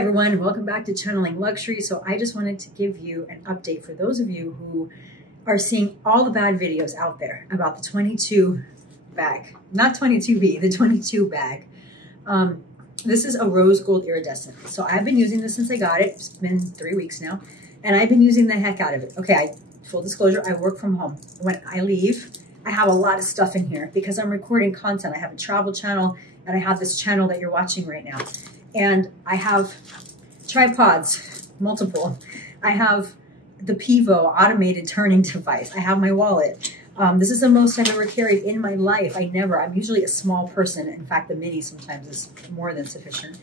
everyone, welcome back to Channeling Luxury. So I just wanted to give you an update for those of you who are seeing all the bad videos out there about the 22 bag, not 22B, the 22 bag. This is a rose gold iridescent. So I've been using this since I got it. It's been 3 weeks now, and I've been using the heck out of it. Okay, full disclosure, I work from home. When I leave, I have a lot of stuff in here because I'm recording content. I have a travel channel and I have this channel that you're watching right now. And I have tripods, multiple. I have the Pivo automated turning device. I have my wallet. This is the most I've ever carried in my life. I'm usually a small person. In fact, the mini sometimes is more than sufficient,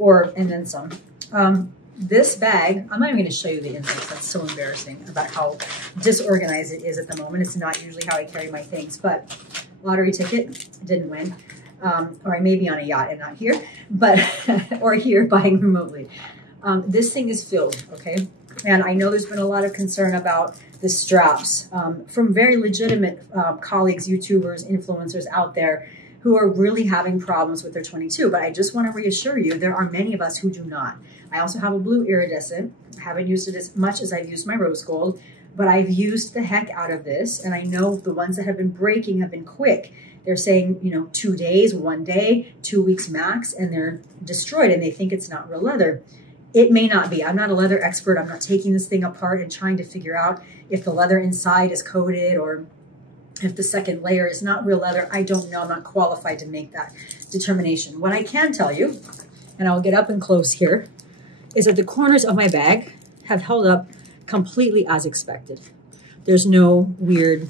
and then some. This bag, I'm not even going to show you the insides. That's so embarrassing about how disorganized it is at the moment. It's not usually how I carry my things, but lottery ticket, didn't win. Or I may be on a yacht and not here, but, or here buying remotely. This thing is filled, okay? And I know there's been a lot of concern about the straps from very legitimate colleagues, YouTubers, influencers out there who are really having problems with their 22. But I just want to reassure you, there are many of us who do not. I also have a blue iridescent. I haven't used it as much as I've used my rose gold, but I've used the heck out of this. And I know the ones that have been breaking have been quick. They're saying, 2 days, 1 day, 2 weeks max, and they're destroyed and they think it's not real leather. It may not be. I'm not a leather expert. I'm not taking this thing apart and trying to figure out if the leather inside is coated or if the second layer is not real leather. I don't know. I'm not qualified to make that determination. What I can tell you, and I'll get up and close here, is that the corners of my bag have held up completely as expected. There's no weird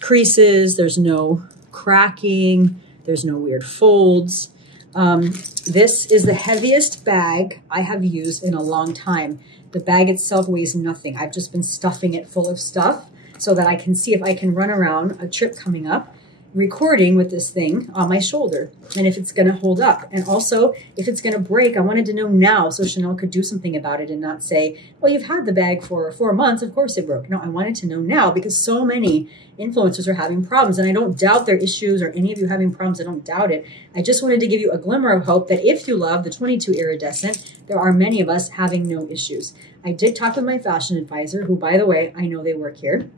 creases, there's no cracking, there's no weird folds. This is the heaviest bag I have used in a long time. The bag itself weighs nothing. I've just been stuffing it full of stuff so that I can see if I can run around a trip coming up, recording with this thing on my shoulder and if it's going to hold up. And also if it's going to break, I wanted to know now so Chanel could do something about it and not say, well, you've had the bag for 4 months, of course it broke. No, I wanted to know now because so many influencers are having problems and I don't doubt their issues or any of you having problems. I don't doubt it. I just wanted to give you a glimmer of hope that if you love the 22 iridescent, there are many of us having no issues. I did talk with my fashion advisor, who, by the way, I know they work here.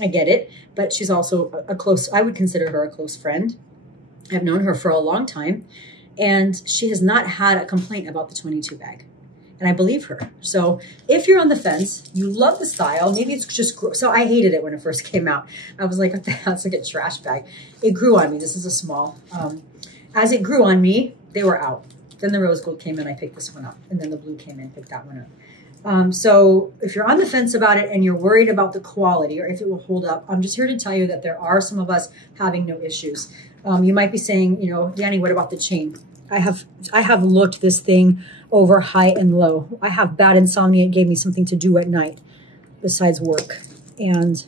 I get it, but she's also I would consider her a close friend. I've known her for a long time, and she has not had a complaint about the 22 bag, and I believe her. So if you're on the fence, you love the style, maybe it's just, so I hated it when it first came out. I was like, what the hell, it's like a trash bag. It grew on me. This is a small. As it grew on me, they were out. Then the rose gold came in, I picked this one up, and then the blue came in, picked that one up. So if you're on the fence about it and you're worried about the quality or if it will hold up, I'm just here to tell you that there are some of us having no issues. You might be saying, Dani, what about the chain? I have looked this thing over high and low. I have bad insomnia. It gave me something to do at night besides work. And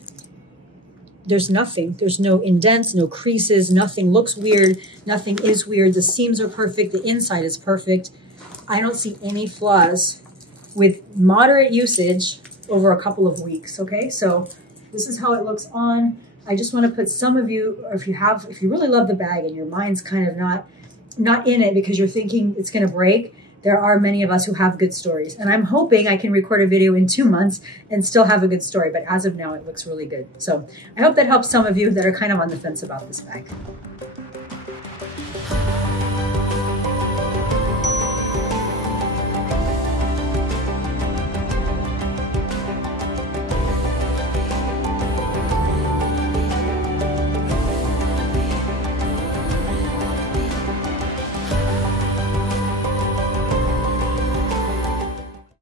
there's nothing. There's no indents, no creases. Nothing looks weird. Nothing is weird. The seams are perfect. The inside is perfect. I don't see any flaws with moderate usage over a couple of weeks, okay? So this is how it looks on. I just want to put some of you, or if you really love the bag and your mind's kind of not in it because you're thinking it's going to break, there are many of us who have good stories. And I'm hoping I can record a video in 2 months and still have a good story. But as of now, it looks really good. So I hope that helps some of you that are kind of on the fence about this bag.